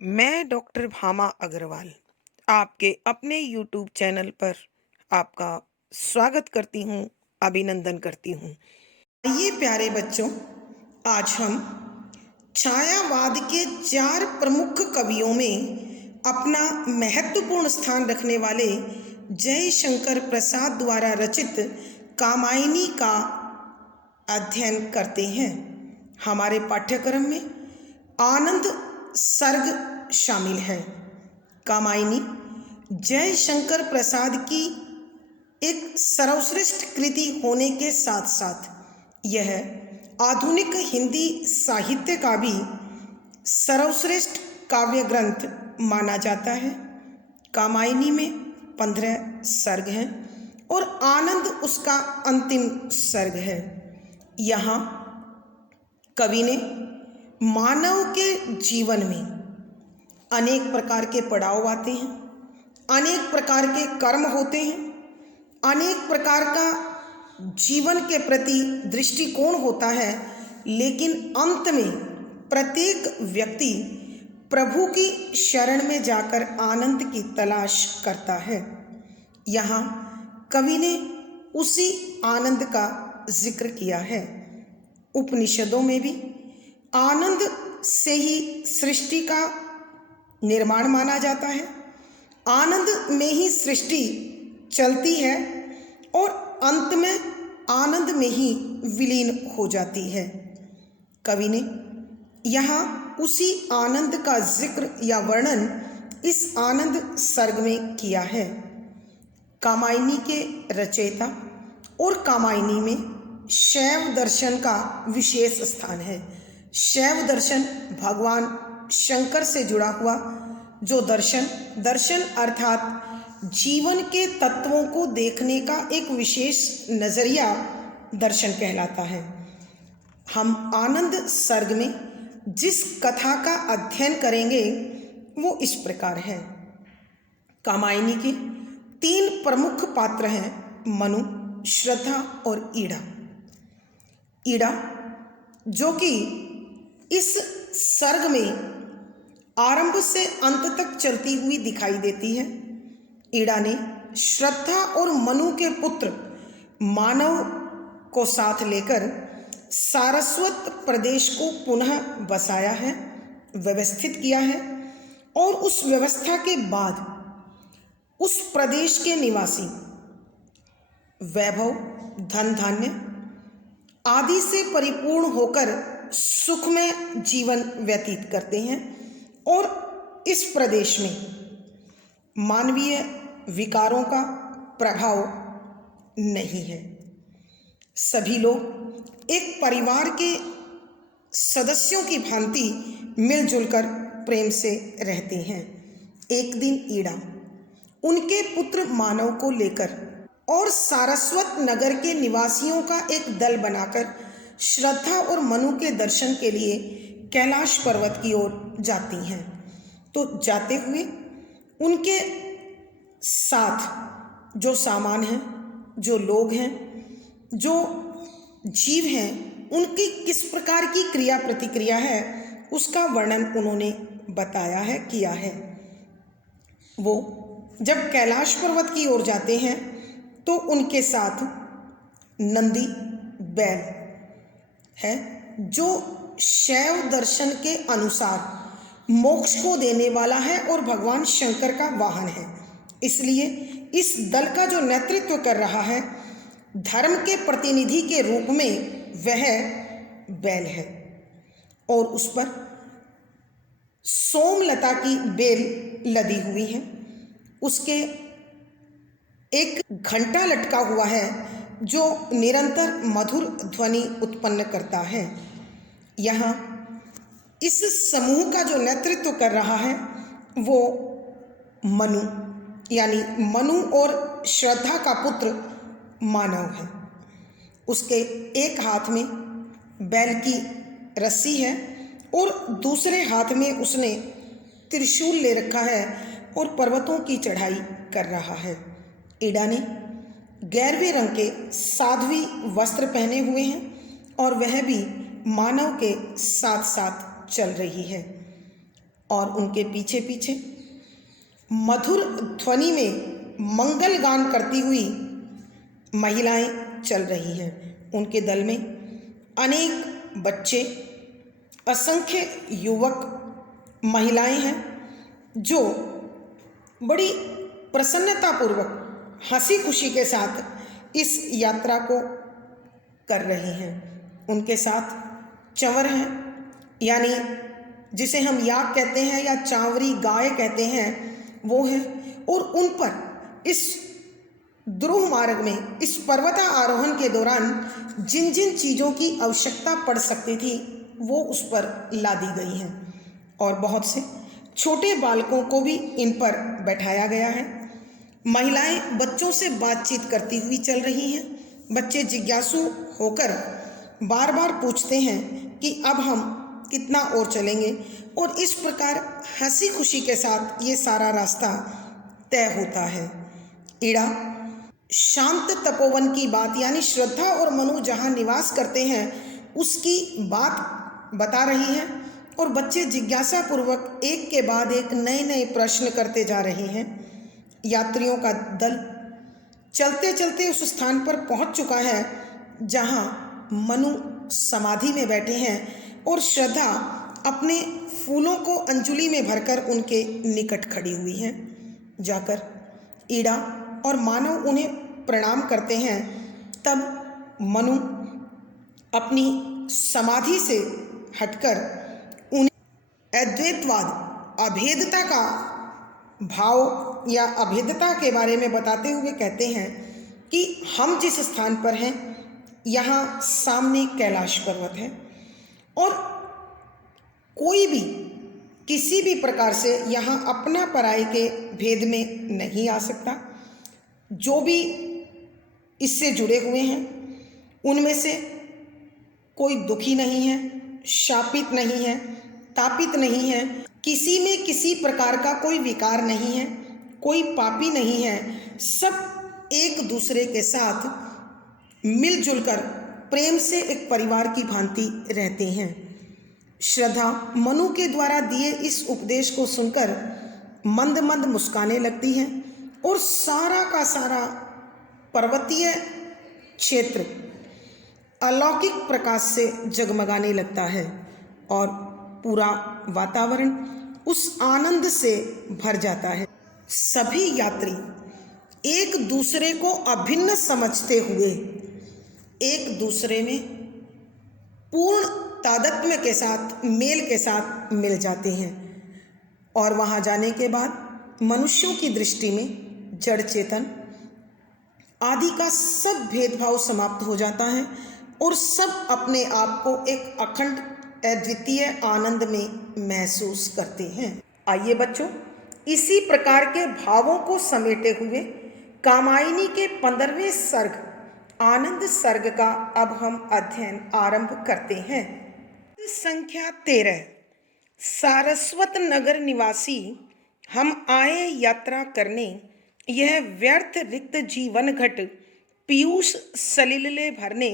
मैं डॉक्टर भामा अग्रवाल आपके अपने यूट्यूब चैनल पर आपका स्वागत करती हूँ, अभिनंदन करती हूँ। आइए प्यारे बच्चों, आज हम छायावाद के 4 प्रमुख कवियों में अपना महत्वपूर्ण स्थान रखने वाले जयशंकर प्रसाद द्वारा रचित कामायनी का अध्ययन करते हैं। हमारे पाठ्यक्रम में आनंद सर्ग शामिल है। कामायनी जयशंकर प्रसाद की एक सर्वश्रेष्ठ कृति होने के साथ साथ यह आधुनिक हिंदी साहित्य का भी सर्वश्रेष्ठ काव्य ग्रंथ माना जाता है। कामायनी में 15 सर्ग हैं और आनंद उसका अंतिम सर्ग है। यहाँ कवि ने मानव के जीवन में अनेक प्रकार के पड़ाव आते हैं, अनेक प्रकार के कर्म होते हैं, अनेक प्रकार का जीवन के प्रति दृष्टिकोण होता है, लेकिन अंत में प्रत्येक व्यक्ति प्रभु की शरण में जाकर आनंद की तलाश करता है। यहाँ कवि ने उसी आनंद का जिक्र किया है। उपनिषदों में भी आनंद से ही सृष्टि का निर्माण माना जाता है। आनंद में ही सृष्टि चलती है और अंत में आनंद में ही विलीन हो जाती है। कवि ने यहाँ उसी आनंद का जिक्र या वर्णन इस आनंद सर्ग में किया है। कामायनी के रचयिता और कामायनी में शैव दर्शन का विशेष स्थान है। शैव दर्शन भगवान शंकर से जुड़ा हुआ जो दर्शन अर्थात जीवन के तत्वों को देखने का एक विशेष नज़रिया दर्शन कहलाता है। हम आनंद सर्ग में जिस कथा का अध्ययन करेंगे वो इस प्रकार है। कामायनी के 3 प्रमुख पात्र हैं, मनु, श्रद्धा और ईड़ा। ईड़ा जो कि इस सर्ग में आरंभ से अंत तक चलती हुई दिखाई देती है। ईड़ा ने श्रद्धा और मनु के पुत्र मानव को साथ लेकर सारस्वत प्रदेश को पुनः बसाया है, व्यवस्थित किया है और उस व्यवस्था के बाद उस प्रदेश के निवासी वैभव, धन धान्य आदि से परिपूर्ण होकर सुखमय जीवन व्यतीत करते हैं और इस प्रदेश में मानवीय विकारों का प्रभाव नहीं है। सभी लोग एक परिवार के सदस्यों की भांति मिलजुल कर प्रेम से रहते हैं। एक दिन ईड़ा उनके पुत्र मानव को लेकर और सारस्वत नगर के निवासियों का एक दल बनाकर श्रद्धा और मनु के दर्शन के लिए कैलाश पर्वत की ओर जाती हैं। तो जाते हुए उनके साथ जो सामान हैं, जो लोग हैं, जो जीव हैं, उनकी किस प्रकार की क्रिया प्रतिक्रिया है उसका वर्णन उन्होंने बताया है, किया है। वो जब कैलाश पर्वत की ओर जाते हैं तो उनके साथ नंदी बैल है जो शैव दर्शन के अनुसार मोक्ष को देने वाला है और भगवान शंकर का वाहन है। इसलिए इस दल का जो नेतृत्व कर रहा है धर्म के प्रतिनिधि के रूप में वह बैल है और उस पर सोमलता की बेल लदी हुई है। उसके एक घंटा लटका हुआ है जो निरंतर मधुर ध्वनि उत्पन्न करता है। यहाँ इस समूह का जो नेतृत्व कर रहा है वो मनु यानी मनु और श्रद्धा का पुत्र मानव है। उसके एक हाथ में बैल की रस्सी है और दूसरे हाथ में उसने त्रिशूल ले रखा है और पर्वतों की चढ़ाई कर रहा है। ईड़ा ने गैरवे रंग के साध्वी वस्त्र पहने हुए हैं और वह भी मानव के साथ साथ चल रही है। और उनके पीछे पीछे मधुर ध्वनि में मंगल गान करती हुई महिलाएं चल रही हैं। उनके दल में अनेक बच्चे, असंख्य युवक महिलाएं हैं जो बड़ी प्रसन्नतापूर्वक हंसी खुशी के साथ इस यात्रा को कर रही हैं। उनके साथ चंवर हैं, यानी जिसे हम याक कहते हैं या चांवरी गाय कहते हैं, वो हैं। और उन पर इस ध्रुव मार्ग में, इस पर्वतारोहण के दौरान जिन जिन चीज़ों की आवश्यकता पड़ सकती थी वो उस पर लादी गई हैं। और बहुत से छोटे बालकों को भी इन पर बैठाया गया है। महिलाएं बच्चों से बातचीत करती हुई चल रही हैं। बच्चे जिज्ञासु होकर बार बार पूछते हैं कि अब हम कितना और चलेंगे, और इस प्रकार हंसी खुशी के साथ ये सारा रास्ता तय होता है। इड़ा शांत तपोवन की बात, यानी श्रद्धा और मनु जहाँ निवास करते हैं उसकी बात बता रही है। और बच्चे जिज्ञासा पूर्वक एक के बाद एक नए नए प्रश्न करते जा रहे हैं। यात्रियों का दल चलते चलते उस स्थान पर पहुंच चुका है जहां मनु समाधि में बैठे हैं और श्रद्धा अपने फूलों को अंजुलि में भरकर उनके निकट खड़ी हुई हैं। जाकर ईड़ा और मानव उन्हें प्रणाम करते हैं। तब मनु अपनी समाधि से हटकर उन्हें अद्वैतवाद, अभेदता का भाव या अभेदता के बारे में बताते हुए कहते हैं कि हम जिस स्थान पर हैं यहाँ सामने कैलाश पर्वत है और कोई भी किसी भी प्रकार से यहाँ अपना पराई के भेद में नहीं आ सकता। जो भी इससे जुड़े हुए हैं उनमें से कोई दुखी नहीं है, शापित नहीं है, तापित नहीं है, किसी में किसी प्रकार का कोई विकार नहीं है, कोई पापी नहीं है। सब एक दूसरे के साथ मिलजुल कर प्रेम से एक परिवार की भांति रहते हैं। श्रद्धा मनु के द्वारा दिए इस उपदेश को सुनकर मंद मंद मुस्काने लगती हैं और सारा का सारा पर्वतीय क्षेत्र अलौकिक प्रकाश से जगमगाने लगता है और पूरा वातावरण उस आनंद से भर जाता है। सभी यात्री एक दूसरे को अभिन्न समझते हुए एक दूसरे में पूर्ण तादात्म्य के साथ, मेल के साथ मिल जाते हैं। और वहाँ जाने के बाद मनुष्यों की दृष्टि में जड़ चेतन आदि का सब भेदभाव समाप्त हो जाता है और सब अपने आप को एक अखंड अद्वितीय आनंद में महसूस करते हैं। आइए बच्चों, इसी प्रकार के भावों को समेटे हुए कामायनी के 15वें सर्ग आनंद सर्ग का अब हम अध्ययन आरंभ करते हैं। संख्या 13। सारस्वत नगर निवासी हम आए यात्रा करने, यह व्यर्थ रिक्त जीवन घट पीयूष सलिले भरने।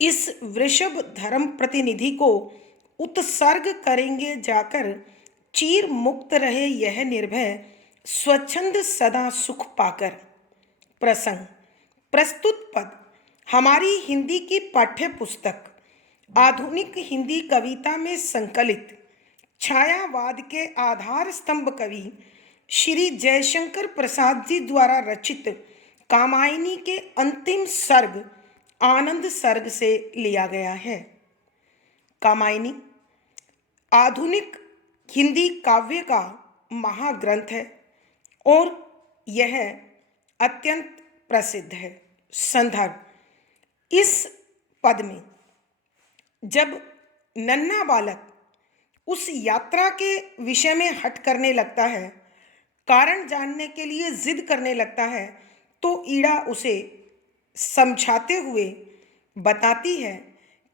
इस वृषभ धर्म प्रतिनिधि को उत्सर्ग करेंगे जाकर, चीर मुक्त रहे यह निर्भय स्वच्छंद सदा सुख पाकर। प्रसंग प्रस्तुत पद हमारी हिंदी की पाठ्य पुस्तक आधुनिक हिंदी कविता में संकलित छायावाद के आधार स्तंभ कवि श्री जयशंकर प्रसाद जी द्वारा रचित कामायनी के अंतिम सर्ग आनंद सर्ग से लिया गया है। कामायनी आधुनिक हिंदी काव्य का महाग्रंथ है और यह अत्यंत प्रसिद्ध है। संदर्भ इस पद में जब नन्हा बालक उस यात्रा के विषय में हट करने लगता है, कारण जानने के लिए जिद करने लगता है, तो ईड़ा उसे समझाते हुए बताती है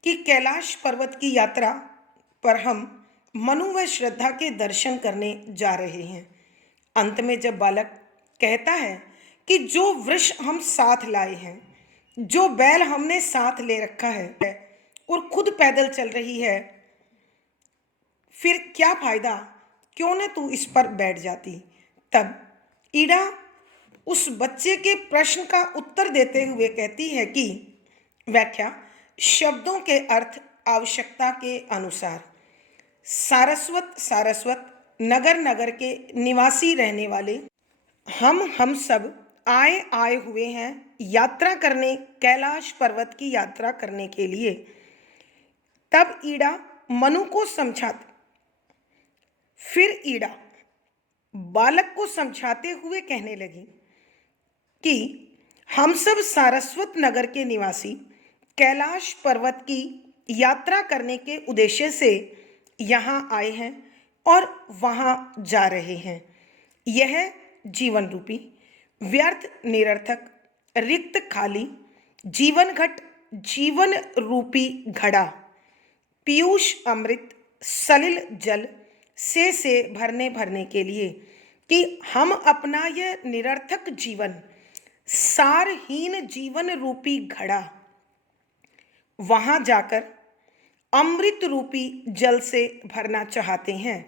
कि कैलाश पर्वत की यात्रा पर हम मनु व श्रद्धा के दर्शन करने जा रहे हैं। अंत में जब बालक कहता है कि जो वृक्ष हम साथ लाए हैं, जो बैल हमने साथ ले रखा है और खुद पैदल चल रही है, फिर क्या फायदा क्यों न तू इस पर बैठ जाती। तब ईड़ा उस बच्चे के प्रश्न का उत्तर देते हुए कहती है कि व्याख्या, शब्दों के अर्थ आवश्यकता के अनुसार। सारस्वत सारस्वत नगर नगर के निवासी रहने वाले हम सब आए आए हुए हैं यात्रा करने, कैलाश पर्वत की यात्रा करने के लिए। तब ईड़ा मनु को समझाती, फिर ईड़ा बालक को समझाते हुए कहने लगी कि हम सब सारस्वत नगर के निवासी कैलाश पर्वत की यात्रा करने के उद्देश्य से यहाँ आए हैं और वहाँ जा रहे हैं। यह जीवन रूपी व्यर्थ निरर्थक रिक्त खाली जीवन घट, जीवन रूपी घड़ा, पीयूष अमृत सलिल जल से भरने भरने के लिए कि हम अपना यह निरर्थक जीवन, सारहीन जीवन रूपी घड़ा वहां जाकर अमृत रूपी जल से भरना चाहते हैं।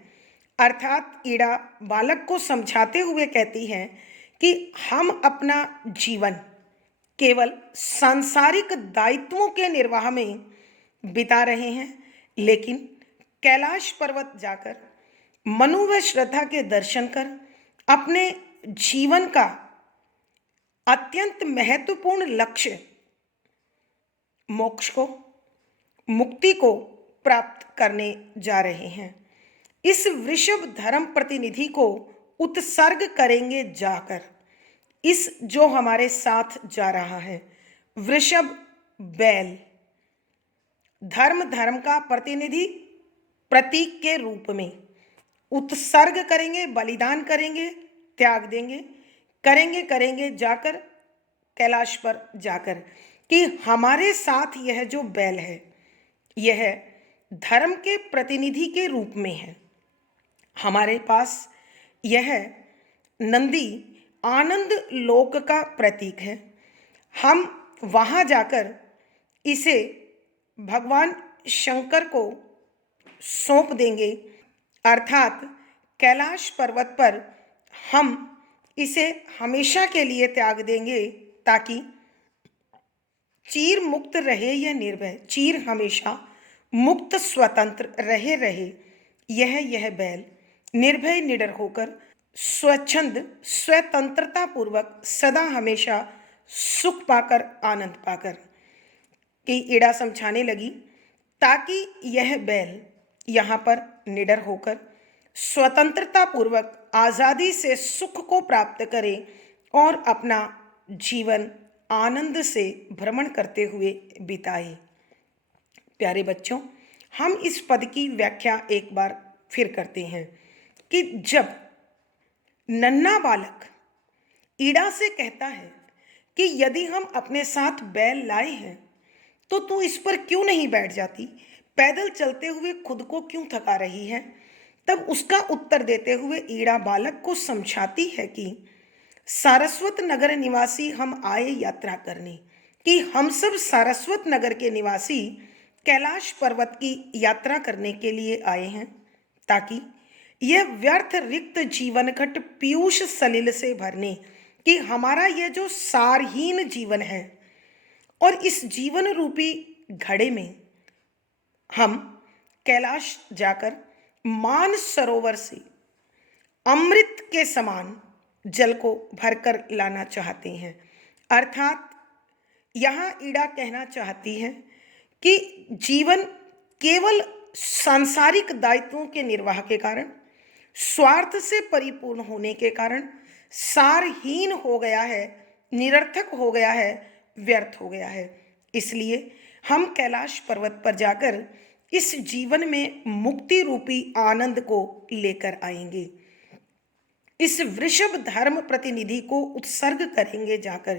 अर्थात ईड़ा बालक को समझाते हुए कहती है कि हम अपना जीवन केवल सांसारिक दायित्वों के निर्वाह में बिता रहे हैं, लेकिन कैलाश पर्वत जाकर मनु व श्रद्धा के दर्शन कर अपने जीवन का अत्यंत महत्वपूर्ण लक्ष्य मोक्ष को, मुक्ति को प्राप्त करने जा रहे हैं। इस वृषभ धर्म प्रतिनिधि को उत्सर्ग करेंगे जाकर। इस जो हमारे साथ जा रहा है वृषभ बैल, धर्म का प्रतिनिधि प्रतीक के रूप में उत्सर्ग करेंगे, बलिदान करेंगे, त्याग देंगे, करेंगे जाकर कैलाश पर जाकर कि हमारे साथ यह जो बैल है यह धर्म के प्रतिनिधि के रूप में है। हमारे पास यह नंदी आनंद लोक का प्रतीक है। हम वहाँ जाकर इसे भगवान शंकर को सौंप देंगे, अर्थात कैलाश पर्वत पर हम इसे हमेशा के लिए त्याग देंगे ताकि चीर मुक्त रहे यह निर्भय, चीर हमेशा मुक्त स्वतंत्र रहे यह बैल निर्भय निडर होकर स्वच्छंद स्वतंत्रता पूर्वक सदा हमेशा सुख पाकर आनंद पाकर कि ईड़ा समझाने लगी ताकि यह बैल यहाँ पर निडर होकर स्वतंत्रता पूर्वक आज़ादी से सुख को प्राप्त करे और अपना जीवन आनंद से भ्रमण करते हुए बिताए। प्यारे बच्चों, हम इस पद की व्याख्या एक बार फिर करते हैं कि जब नन्हा बालक ईड़ा से कहता है कि यदि हम अपने साथ बैल लाए हैं तो तू इस पर क्यों नहीं बैठ जाती, पैदल चलते हुए खुद को क्यों थका रही है, तब उसका उत्तर देते हुए ईड़ा बालक को समझाती है कि सारस्वत नगर निवासी हम आए यात्रा करने, कि हम सब सारस्वत नगर के निवासी कैलाश पर्वत की यात्रा करने के लिए आए हैं ताकि यह व्यर्थ रिक्त जीवन घट पीयूष सलिल से भरने, कि हमारा यह जो सारहीन जीवन है और इस जीवन रूपी घड़े में हम कैलाश जाकर मान सरोवर से अमृत के समान जल को भरकर लाना चाहते हैं। अर्थात यहाँ ईड़ा कहना चाहती है कि जीवन केवल सांसारिक दायित्वों के निर्वाह के कारण, स्वार्थ से परिपूर्ण होने के कारण सारहीन हो गया है, निरर्थक हो गया है, व्यर्थ हो गया है। इसलिए हम कैलाश पर्वत पर जाकर इस जीवन में मुक्ति रूपी आनंद को लेकर आएंगे। इस वृषभ धर्म प्रतिनिधि को उत्सर्ग करेंगे जाकर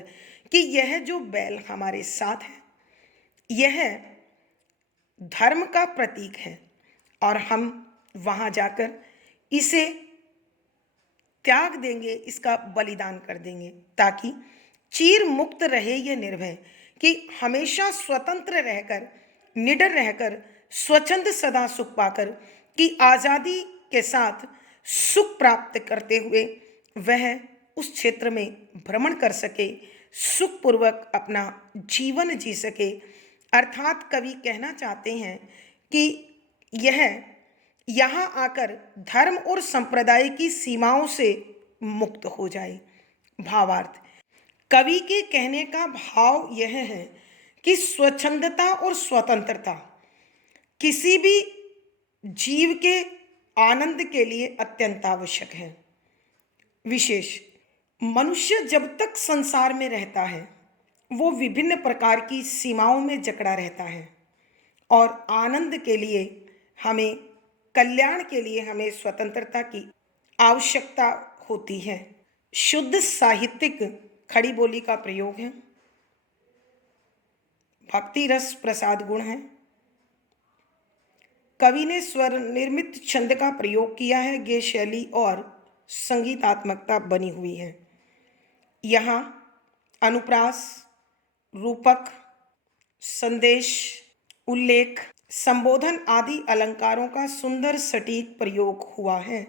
कि यह जो बैल हमारे साथ है यह धर्म का प्रतीक है और हम वहाँ जाकर इसे त्याग देंगे, इसका बलिदान कर देंगे ताकि चीर मुक्त रहे यह निर्भय, कि हमेशा स्वतंत्र रहकर, निडर रहकर, स्वच्छंद सदा सुख पाकर, कि आज़ादी के साथ सुख प्राप्त करते हुए वह उस क्षेत्र में भ्रमण कर सके, सुखपूर्वक अपना जीवन जी सके। अर्थात कवि कहना चाहते हैं कि यह यहाँ आकर धर्म और संप्रदाय की सीमाओं से मुक्त हो जाए। भावार्थ, कवि के कहने का भाव यह है कि स्वच्छंदता और स्वतंत्रता किसी भी जीव के आनंद के लिए अत्यंत आवश्यक है। विशेष मनुष्य जब तक संसार में रहता है वो विभिन्न प्रकार की सीमाओं में जकड़ा रहता है और आनंद के लिए हमें, कल्याण के लिए हमें स्वतंत्रता की आवश्यकता होती है। शुद्ध साहित्यिक खड़ी बोली का प्रयोग है, भक्ति रस प्रसाद गुण है। कवि ने स्वर निर्मित छंद का प्रयोग किया है, गेय शैली और संगीतात्मकता बनी हुई है। यहाँ अनुप्रास, रूपक, संदेश, उल्लेख, संबोधन आदि अलंकारों का सुंदर सटीक प्रयोग हुआ है।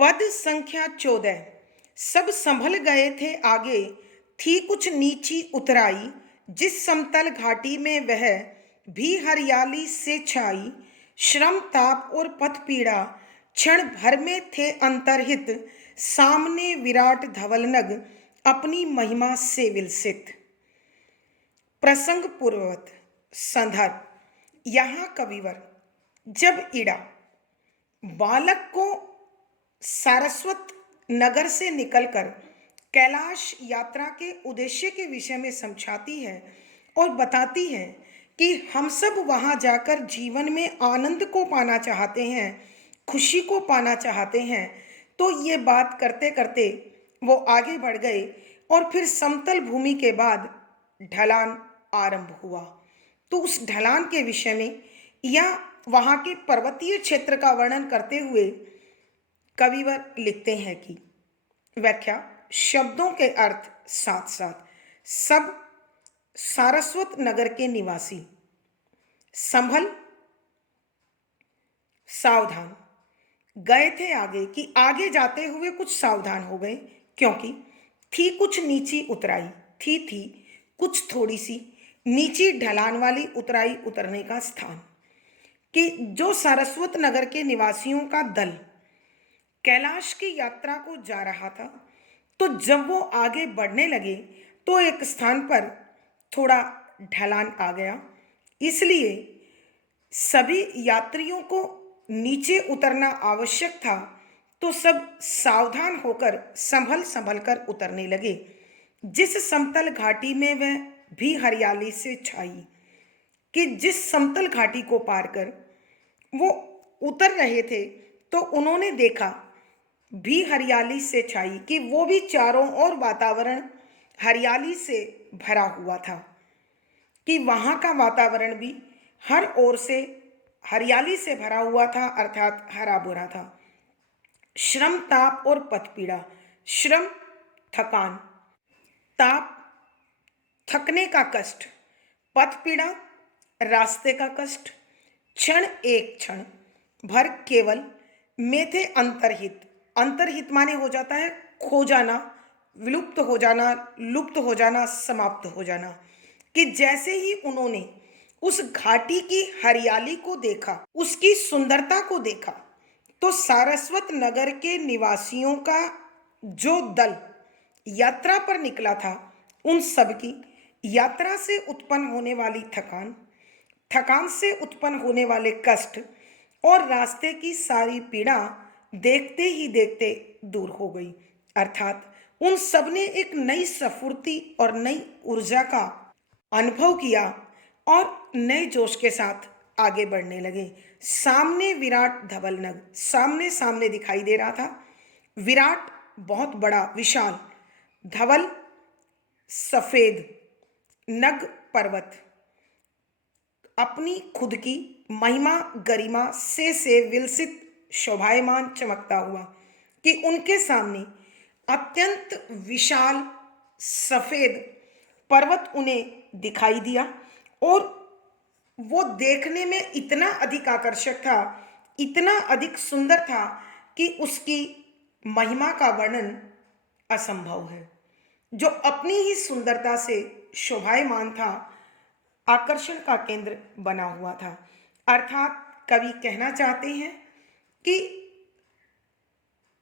पद संख्या 14। सब संभल गए थे आगे, थी कुछ नीची उतराई, जिस समतल घाटी में वह भी हरियाली से छाई, श्रम ताप और पथ पीड़ा क्षण भर में थे अंतर्हित, सामने विराट धवलनग अपनी महिमा से विलसित। प्रसंग पूर्ववत संदर्भ, यहाँ कविवर जब इड़ा बालक को सारस्वत नगर से निकलकर कैलाश यात्रा के उद्देश्य के विषय में समझाती है और बताती है कि हम सब वहाँ जाकर जीवन में आनंद को पाना चाहते हैं, खुशी को पाना चाहते हैं, तो ये बात करते करते वो आगे बढ़ गए और फिर समतल भूमि के बाद ढलान आरंभ हुआ। तो उस ढलान के विषय में या वहाँ के पर्वतीय क्षेत्र का वर्णन करते हुए कविवर लिखते हैं कि व्याख्या, शब्दों के अर्थ साथ साथ सब सारस्वत नगर के निवासी, संभल सावधान, गए थे आगे कि आगे जाते हुए कुछ सावधान हो गए, क्योंकि थी कुछ नीची उतराई, थी कुछ थोड़ी सी नीची ढलान वाली उतराई, उतरने का स्थान, कि जो सारस्वत नगर के निवासियों का दल कैलाश की यात्रा को जा रहा था, तो जब वो आगे बढ़ने लगे तो एक स्थान पर थोड़ा ढलान आ गया, इसलिए सभी यात्रियों को नीचे उतरना आवश्यक था। तो सब सावधान होकर संभल संभल कर उतरने लगे। जिस समतल घाटी में वह भी हरियाली से छाई, कि जिस समतल घाटी को पार कर वो उतर रहे थे तो उन्होंने देखा भी हरियाली से छाई, कि वो भी चारों ओर वातावरण हरियाली से भरा हुआ था, कि वहाँ का वातावरण भी हर ओर से हरियाली से भरा हुआ था, अर्थात हरा भरा था। श्रम ताप और पथ पीड़ा, श्रम थकान, ताप थकने का कष्ट, पथ पीड़ा रास्ते का कष्ट, क्षण एक क्षण भर केवल में थे अंतर्हित। अंतर्हित माने हो जाता है खो जाना, विलुप्त हो जाना, लुप्त हो जाना, समाप्त हो जाना, कि जैसे ही उन्होंने उस घाटी की हरियाली को देखा, उसकी सुंदरता को देखा, तो सारस्वत नगर के निवासियों का जो दल यात्रा पर निकला था, उन सब की यात्रा से उत्पन्न होने वाली थकान, थकान से उत्पन्न होने वाले कष्ट और रास्ते की सारी पीड़ा देखते ही देखते दूर हो गई। अर्थात उन सब ने एक नई स्फूर्ति और नई ऊर्जा का अनुभव किया और नए जोश के साथ आगे बढ़ने लगे। सामने विराट धवलनग, सामने सामने दिखाई दे रहा था। विराट बहुत बड़ा, विशाल, धवल सफेद, नग पर्वत अपनी खुद की महिमा गरिमा से विलसित, शोभायमान, चमकता हुआ, कि उनके सामने अत्यंत विशाल सफेद पर्वत उन्हें दिखाई दिया और वो देखने में इतना अधिक आकर्षक था, इतना अधिक सुंदर था, कि उसकी महिमा का वर्णन असंभव है, जो अपनी ही सुंदरता से शोभायमान था, आकर्षण का केंद्र बना हुआ था। अर्थात कवि कहना चाहते हैं कि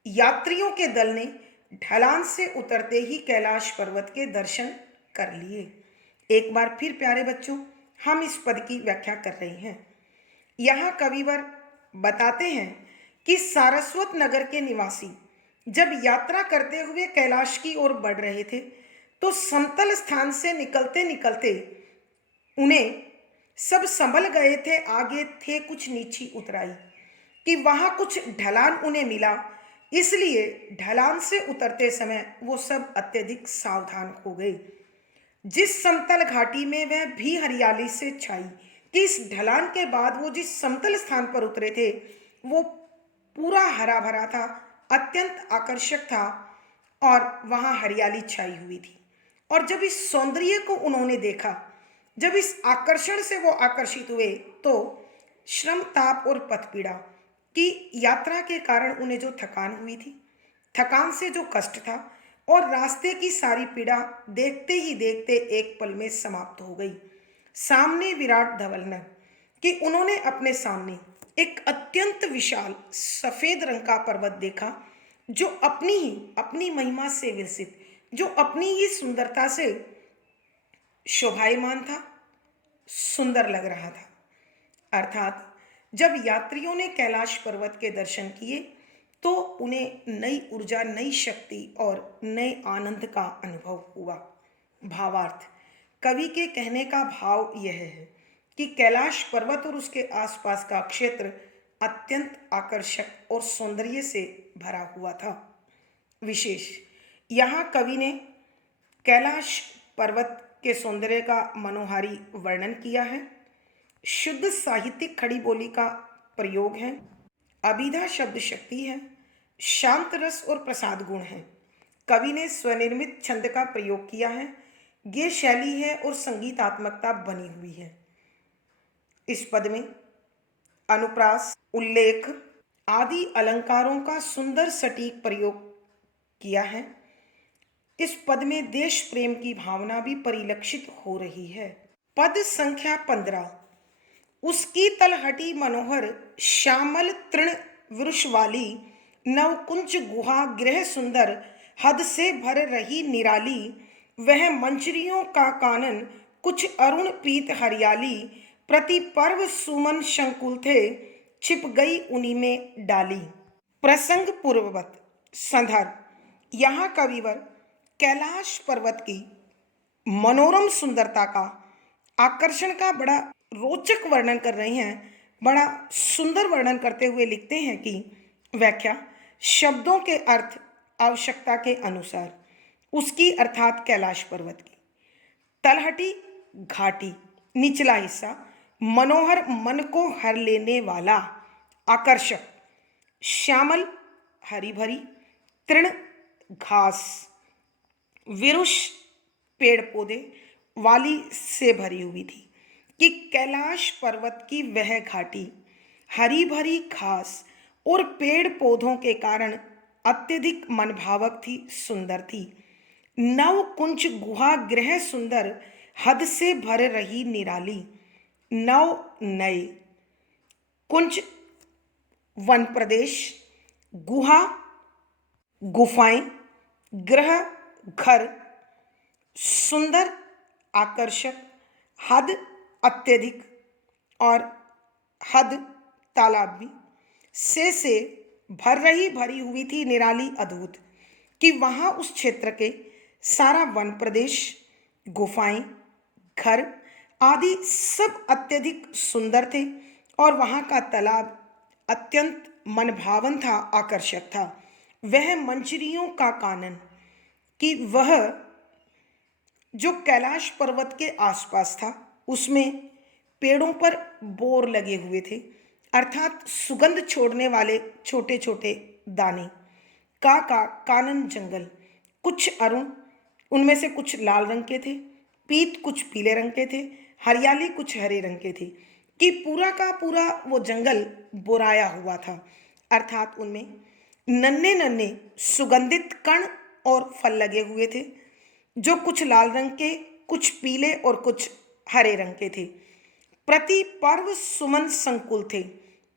यात्रियों के दल ने ढलान से उतरते ही कैलाश पर्वत के दर्शन कर लिए। एक बार फिर प्यारे बच्चों, हम इस पद की व्याख्या कर रहे हैं। यहाँ कविवर बताते हैं कि सारस्वत नगर के निवासी जब यात्रा करते हुए कैलाश की ओर बढ़ रहे थे, तो समतल स्थान से निकलते निकलते उन्हें सब संभल गए थे। आगे थे कुछ नीची उतराई कि वहां कुछ ढलान उन्हें मिला, इसलिए ढलान से उतरते समय वो सब अत्यधिक सावधान हो गए। जिस समतल घाटी में वह भी हरियाली से छाई, कि इस ढलान के बाद वो जिस समतल स्थान पर उतरे थे वो पूरा हरा भरा था, अत्यंत आकर्षक था और वहां हरियाली छाई हुई थी। और जब इस सौंदर्य को उन्होंने देखा, जब इस आकर्षण से वो आकर्षित हुए, तो श्रम ताप और पथपीड़ा की यात्रा के कारण उन्हें जो थकान हुई थी, थकान से जो कष्ट था और रास्ते की सारी पीड़ा देखते ही देखते एक पल में समाप्त हो गई। सामने विराट धवल ने कि उन्होंने अपने सामने एक अत्यंत विशाल सफेद रंग का पर्वत देखा, जो अपनी महिमा से विलसित, जो अपनी ही सुंदरता से शोभायमान था, सुंदर लग रहा था। अर्थात जब यात्रियों ने कैलाश पर्वत के दर्शन किए तो उन्हें नई ऊर्जा, नई शक्ति और नए आनंद का अनुभव हुआ। भावार्थ, कवि के कहने का भाव यह है कि कैलाश पर्वत और उसके आसपास का क्षेत्र अत्यंत आकर्षक और सौंदर्य से भरा हुआ था। विशेष यहाँ कवि ने कैलाश पर्वत के सौंदर्य का मनोहारी वर्णन किया है। शुद्ध साहित्यिक खड़ी बोली का प्रयोग है, अभिधा शब्द शक्ति है, शांत रस और प्रसाद गुण है। कवि ने स्वनिर्मित छंद का प्रयोग किया है, गेय शैली है और संगीतात्मकता बनी हुई है। इस पद में अनुप्रास, उल्लेख आदि अलंकारों का सुंदर सटीक प्रयोग किया है। इस पद में देश प्रेम की भावना भी परिलक्षित हो रही है। पद संख्या 15। उसकी तलहटी मनोहर श्यामल तृण वृक्ष वाली, नवकुंज गुहा गृह सुंदर, हद से भर रही निराली, वह मंजरियों का कानन कुछ अरुण पीत हरियाली, प्रति पर्व सुमन शंकुल थे, छिप गई उन्हीं में डाली। प्रसंग पूर्ववत संदर्भ, यहाँ कविवर कैलाश पर्वत की मनोरम सुंदरता का, आकर्षण का बड़ा रोचक वर्णन कर रहे हैं। बड़ा सुंदर वर्णन करते हुए लिखते हैं कि व्याख्या, शब्दों के अर्थ आवश्यकता के अनुसार, उसकी अर्थात कैलाश पर्वत की तलहटी घाटी, निचला हिस्सा, मनोहर मन को हर लेने वाला, आकर्षक, श्यामल हरी भरी, तृण घास, विरुष पेड़ पौधे वाली से भरी हुई थी। कि कैलाश पर्वत की वह घाटी हरी भरी घास और पेड़ पौधों के कारण अत्यधिक मनभावक थी, सुंदर थी। नव कुंज गुहा गृह सुंदर, हद से भर रही निराली। नव नए, कुंज वन प्रदेश, गुहा गुफाएं, गृह घर, सुंदर आकर्षक, हद अत्यधिक और हद तालाब भी, से भर भरी हुई थी निराली अद्भुत। कि वहाँ उस क्षेत्र के सारा वन प्रदेश, गुफाएं, घर आदि सब अत्यधिक सुंदर थे और वहाँ का तालाब अत्यंत मनभावन था, आकर्षक था। वह मंजरियों का कानन, कि वह जो कैलाश पर्वत के आसपास था उसमें पेड़ों पर बोर लगे हुए थे, अर्थात सुगंध छोड़ने वाले छोटे छोटे दाने, का कानन जंगल, कुछ अरुण, उनमें से कुछ लाल रंग के थे, पीत कुछ पीले रंग के थे, हरियाली कुछ हरे रंग के थे। कि पूरा का पूरा वो जंगल बोराया हुआ था, अर्थात उनमें नन्हे नन्हे सुगंधित कण और फल लगे हुए थे, जो कुछ लाल रंग के, कुछ पीले और कुछ हरे रंग के थे। प्रति पर्व सुमन संकुल थे।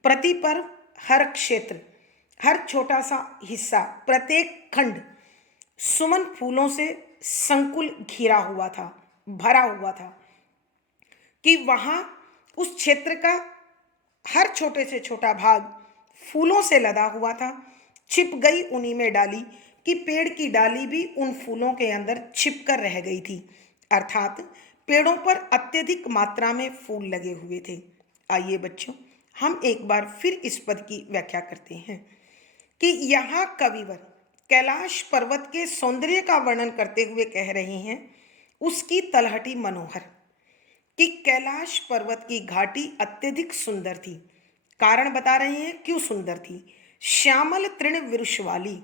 प्रति पर्व, हर क्षेत्र, हर छोटा सा हिस्सा, प्रत्येक खंड सुमन फूलों से संकुल घिरा हुआ था, भरा हुआ था, कि वहां उस क्षेत्र का हर छोटे से छोटा भाग फूलों से लदा हुआ था। छिप गई उन्हीं में डाली, कि पेड़ की डाली भी उन फूलों के अंदर छिप कर रह गई थी, अर्थात पेड़ों पर अत्यधिक मात्रा में फूल लगे हुए थे। आइए बच्चों, हम एक बार फिर इस पद की व्याख्या करते हैं कि यहाँ कविवर कैलाश पर्वत के सौंदर्य का वर्णन करते हुए कह रहे हैं, उसकी तलहटी मनोहर, कि कैलाश पर्वत की घाटी अत्यधिक सुंदर थी। कारण बता रहे हैं क्यों सुंदर थी। श्यामल तृण विरुष वाली,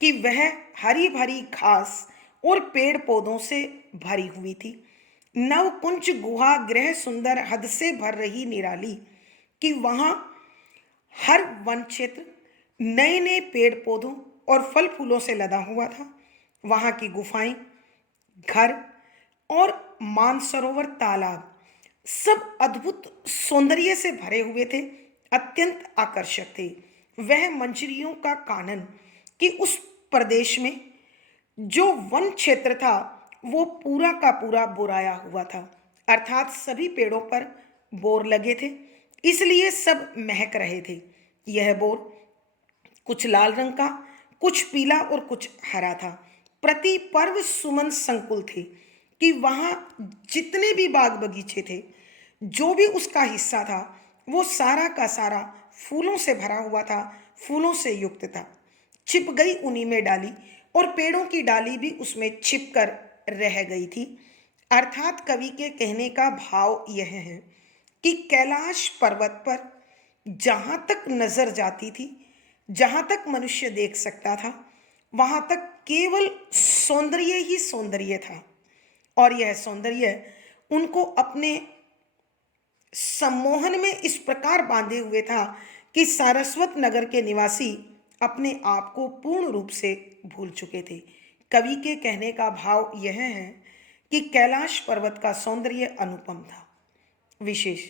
कि वह हरी भरी घास और पेड़ पौधों से भरी हुई थी। नव कुंज गुहा गृह सुंदर हद से भर रही निराली, कि वहां हर वन क्षेत्र नए नए पेड़ पौधों और फल फूलों से लदा हुआ था। वहां की गुफाएं, घर और मानसरोवर तालाब सब अद्भुत सौंदर्य से भरे हुए थे, अत्यंत आकर्षक थे। वह मंजरियों का कानन, कि उस प्रदेश में जो वन क्षेत्र था वो पूरा का पूरा बोराया हुआ था, अर्थात सभी पेड़ों पर बोर लगे थे, इसलिए सब महक रहे थे। यह बोर कुछ लाल रंग का, कुछ पीला और कुछ हरा था। प्रति पर्व सुमन संकुल थे, कि वहां जितने भी बाग बगीचे थे, जो भी उसका हिस्सा था, वो सारा का सारा फूलों से भरा हुआ था, फूलों से युक्त था। छिप गई उन्हीं में डाली, और पेड़ों की डाली भी उसमें छिप कर रह गई थी। अर्थात कवि के कहने का भाव यह है कि कैलाश पर्वत पर जहां तक नजर जाती थी, जहां तक मनुष्य देख सकता था, वहां तक केवल सौंदर्य ही सौंदर्य था। और यह सौंदर्य उनको अपने सम्मोहन में इस प्रकार बांधे हुए था कि सारस्वत नगर के निवासी अपने आप को पूर्ण रूप से भूल चुके थे। कवि के कहने का भाव यह है कि कैलाश पर्वत का सौंदर्य अनुपम था, विशेष।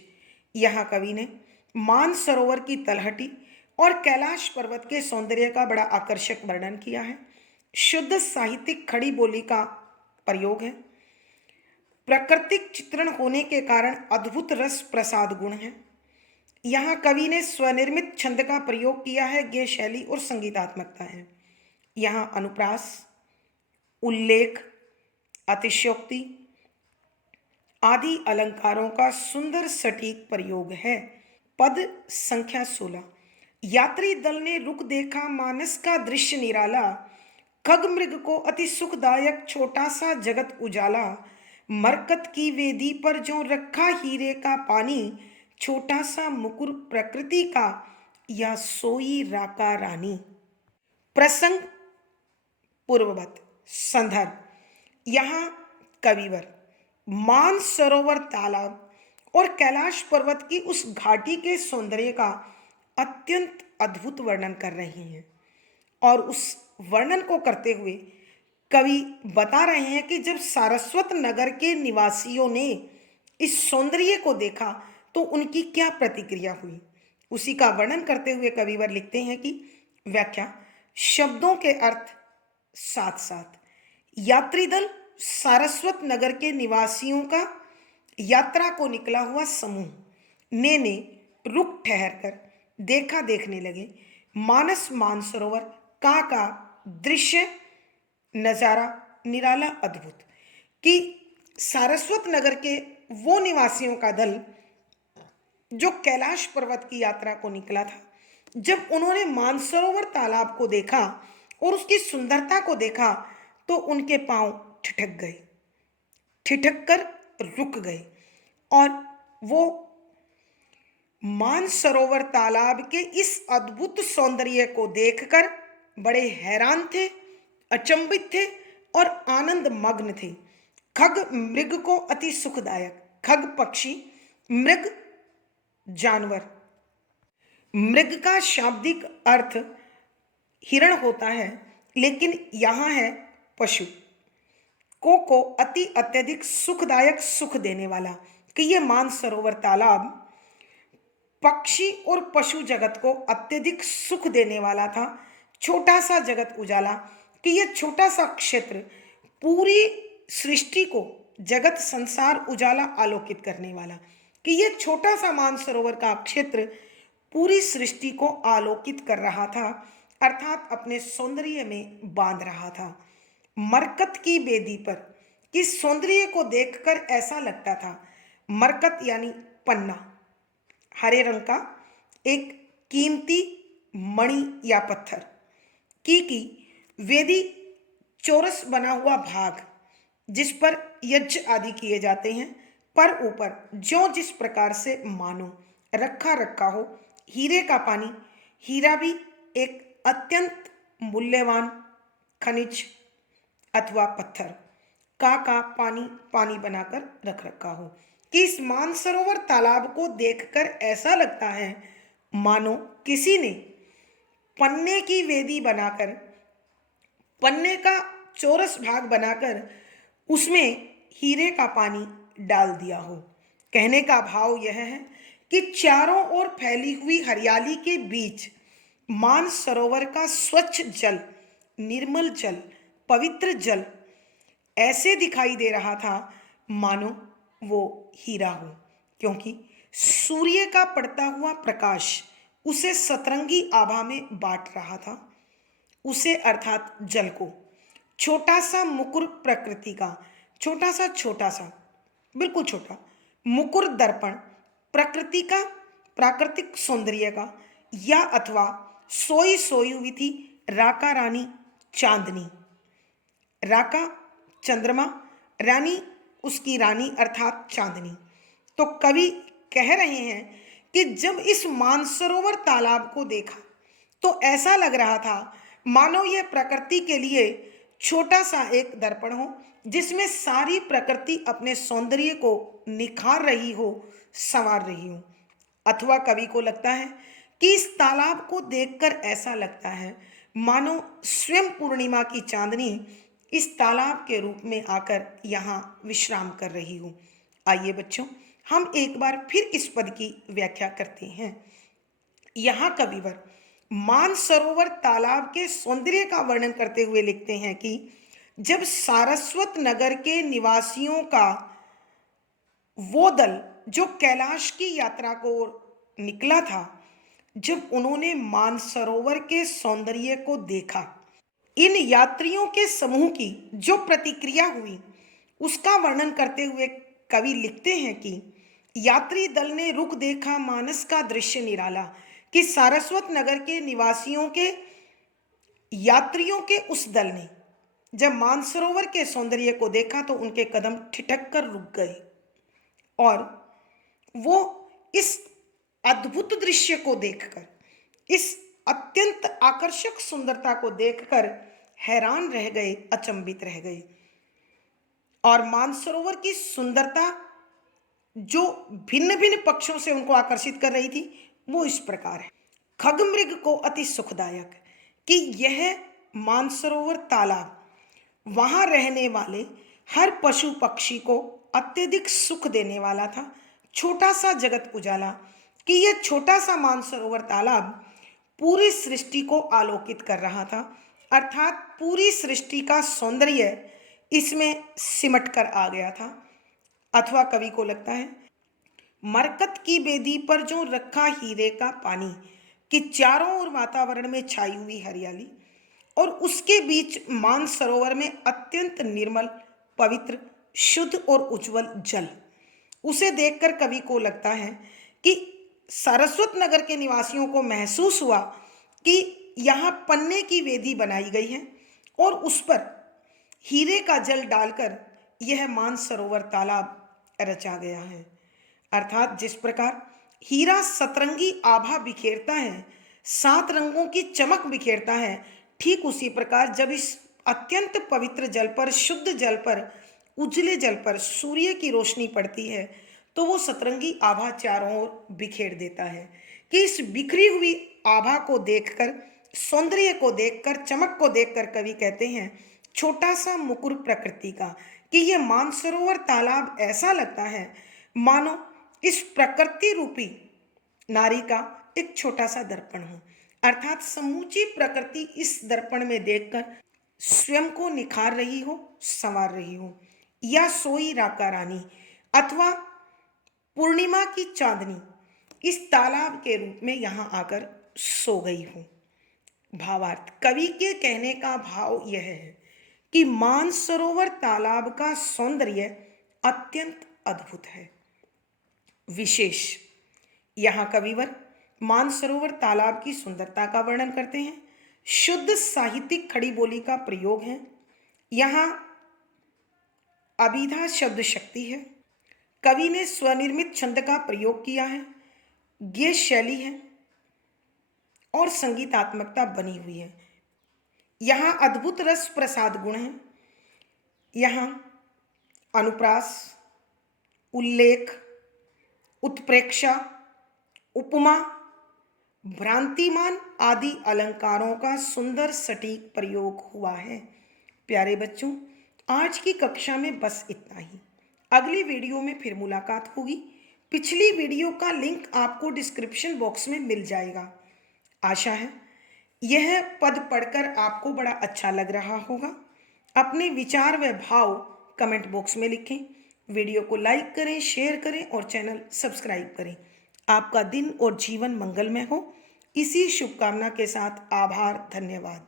यहाँ कवि ने मानसरोवर की तलहटी और कैलाश पर्वत के सौंदर्य का बड़ा आकर्षक वर्णन किया है। शुद्ध साहित्यिक खड़ी बोली का प्रयोग है। प्राकृतिक चित्रण होने के कारण अद्भुत रस प्रसाद गुण है। यहाँ कवि ने स्वनिर्मित छंद का प्रयोग किया है, गेय शैली और संगीतात्मकता है। यहाँ अनुप्रास, उल्लेख, अतिशयोक्ति आदि अलंकारों का सुंदर सटीक प्रयोग है। पद संख्या 16। यात्री दल ने रुक देखा मानस का दृश्य निराला, खग मृग को अति सुखदायक छोटा सा जगत उजाला। मरकत की वेदी पर जो रखा हीरे का पानी, छोटा सा मुकुर प्रकृति का या सोई राका रानी। प्रसंग पूर्ववत। संदर्भ। यहाँ कविवर मानसरोवर तालाब और कैलाश पर्वत की उस घाटी के सौंदर्य का अत्यंत अद्भुत वर्णन कर रहे हैं, और उस वर्णन को करते हुए कवि बता रहे हैं कि जब सारस्वत नगर के निवासियों ने इस सौंदर्य को देखा तो उनकी क्या प्रतिक्रिया हुई। उसी का वर्णन करते हुए कविवर लिखते हैं कि व्याख्या। शब्दों के अर्थ साथ साथ। यात्री दल सारस्वत नगर के निवासियों का यात्रा को निकला हुआ समूह। ने रुक ठहर कर देखा देखने लगे मानस मानसरोवर का दृश्य नजारा निराला अद्भुत, कि सारस्वत नगर के वो निवासियों का दल जो कैलाश पर्वत की यात्रा को निकला था, जब उन्होंने मानसरोवर तालाब को देखा और उसकी सुंदरता को देखा तो उनके पांव ठिठक गए, ठिठक कर रुक गए, और वो मानसरोवर तालाब के इस अद्भुत सौंदर्य को देखकर बड़े हैरान थे, अचंभित थे और आनंद मग्न थे। खग मृग को अति सुखदायक। खग पक्षी, मृग जानवर। मृग का शाब्दिक अर्थ हिरण होता है, लेकिन यहाँ है पशु। को अति अत्यधिक सुखदायक सुख देने वाला, कि ये मानसरोवर तालाब पक्षी और पशु जगत को अत्यधिक सुख देने वाला था। छोटा सा जगत उजाला, कि ये छोटा सा क्षेत्र पूरी सृष्टि को, जगत संसार उजाला आलोकित करने वाला, कि ये छोटा सा मानसरोवर का क्षेत्र पूरी सृष्टि को आलोकित कर रहा था, अर्थात अपने सौंदर्य में बांध रहा था। मरकत की बेदी पर, कि सौंदर्य को देखकर ऐसा लगता था, मरकत यानी पन्ना, हरे रंग का एक कीमती मणि या पत्थर, की वेदी चौरस बना हुआ भाग, जिस पर यज्ञ आदि किए जाते हैं, पर ऊपर जो जिस प्रकार से मानो रखा रखा हो हीरे का पानी। हीरा भी एक अत्यंत मूल्यवान खनिज अथवा पत्थर का पानी पानी बनाकर रख रखा हो, कि इस मानसरोवर तालाब को देखकर ऐसा लगता है मानो किसी ने पन्ने की वेदी बनाकर, पन्ने का चौरस भाग बनाकर उसमें हीरे का पानी डाल दिया हो। कहने का भाव यह है कि चारों ओर फैली हुई हरियाली के बीच मानसरोवर का स्वच्छ जल, निर्मल जल, पवित्र जल ऐसे दिखाई दे रहा था मानो वो हीरा हो, क्योंकि सूर्य का पड़ता हुआ प्रकाश उसे सतरंगी आभा में बांट रहा था। उसे अर्थात जल को छोटा सा मुकुर प्रकृति का, छोटा सा बिल्कुल छोटा मुकुर दर्पण प्रकृति का, प्राकृतिक सौंदर्य का, या अथवा सोई सोई हुई थी राका रानी चांदनी। राका चंद्रमा, रानी उसकी रानी अर्थात चांदनी। तो कवि कह रहे हैं कि जब इस मानसरोवर तालाब को देखा तो ऐसा लग रहा था मानो यह प्रकृति के लिए छोटा सा एक दर्पण हो, जिसमें सारी प्रकृति अपने सौंदर्य को निखार रही हो, संवार रही हो। अथवा कवि को लगता है कि इस तालाब को देखकर ऐसा लगता है मानो स्वयं पूर्णिमा की चांदनी इस तालाब के रूप में आकर यहाँ विश्राम कर रही हो। आइए बच्चों, हम एक बार फिर इस पद की व्याख्या करते हैं। यहाँ कविवर मानसरोवर तालाब के सौंदर्य का वर्णन करते हुए लिखते हैं कि जब सारस्वत नगर के निवासियों का वो दल जो कैलाश की यात्रा को निकला था, जब उन्होंने मानसरोवर के सौंदर्य को देखा, इन यात्रियों के समूह की जो प्रतिक्रिया हुई उसका वर्णन करते हुए कवि लिखते हैं कि यात्री दल ने रुक देखा मानस का दृश्य निराला, कि सारस्वत नगर के निवासियों के, यात्रियों के उस दल ने जब मानसरोवर के सौंदर्य को देखा तो उनके कदम ठिठक कर रुक गए और वो इस अद्भुत दृश्य को देखकर, इस अत्यंत आकर्षक सुंदरता को देखकर हैरान रह गए, अचंभित रह गए। और मानसरोवर की सुंदरता जो भिन्न भिन्न पक्षों से उनको आकर्षित कर रही थी वो इस प्रकार है। खगमृग को अति सुखदायक, कि यह मानसरोवर तालाब वहां रहने वाले हर पशु पक्षी को अत्यधिक सुख देने वाला था। छोटा सा जगत उजाला, कि यह छोटा सा मानसरोवर तालाब पूरी सृष्टि को आलोकित कर रहा था, अर्थात पूरी सृष्टि का सौंदर्य इसमें सिमट कर आ गया था। अथवा कवि को लगता है मरकत की बेदी पर जो रखा हीरे का पानी, कि चारों ओर वातावरण में छाई हुई हरियाली और उसके बीच मानसरोवर में अत्यंत निर्मल, पवित्र, शुद्ध और उज्जवल जल, उसे देखकर कवि को लगता है कि सारस्वत नगर के निवासियों को महसूस हुआ कि यहाँ पन्ने की वेदी बनाई गई है और उस पर हीरे का जल डालकर यह मानसरोवर तालाब रचा गया है। अर्थात जिस प्रकार हीरा सतरंगी आभा बिखेरता है, 7 रंगों की चमक बिखेरता है, ठीक उसी प्रकार जब इस अत्यंत पवित्र जल पर, शुद्ध जल पर, उजले जल पर सूर्य की रोशनी पड़ती है तो वो सतरंगी आभा चारों ओर बिखेर देता है, कि इस बिखरी हुई आभा को देखकर सौंदर्य को देखकर, चमक को देखकर कवि कहते हैं, छोटा सा मुकुर प्रकृति का, कि ये मानसरोवर तालाब ऐसा लगता है मानो इस प्रकृति रूपी नारी का एक छोटा सा दर्पण हो। अर्थात समूची प्रकृति इस दर्पण में देखकर स्वयं को निखार रही हो, संवार रही हो, या सोई राका रानी अथवा पूर्णिमा की चांदनी इस तालाब के रूप में यहां आकर सो गई हो। भावार्थ, कवि के कहने का भाव यह है कि मानसरोवर तालाब का सौंदर्य अत्यंत अद्भुत है, विशेष। यहाँ कविवर मानसरोवर तालाब की सुंदरता का वर्णन करते हैं। शुद्ध साहित्यिक खड़ी बोली का प्रयोग है। यहाँ अभिधा शब्द शक्ति है। कवि ने स्वनिर्मित छंद का प्रयोग किया है। गेय शैली है और संगीतात्मकता बनी हुई है। यहाँ अद्भुत रस प्रसाद गुण है। यहाँ अनुप्रास, उल्लेख, उत्प्रेक्षा, उपमा, भ्रांतिमान आदि अलंकारों का सुंदर सटीक प्रयोग हुआ है। प्यारे बच्चों, आज की कक्षा में बस इतना ही। अगली वीडियो में फिर मुलाकात होगी। पिछली वीडियो का लिंक आपको डिस्क्रिप्शन बॉक्स में मिल जाएगा। आशा है यह पद पढ़कर आपको बड़ा अच्छा लग रहा होगा। अपने विचार व भाव कमेंट बॉक्स में लिखें। वीडियो को लाइक करें, शेयर करें और चैनल सब्सक्राइब करें। आपका दिन और जीवन मंगलमय हो, इसी शुभकामना के साथ आभार, धन्यवाद।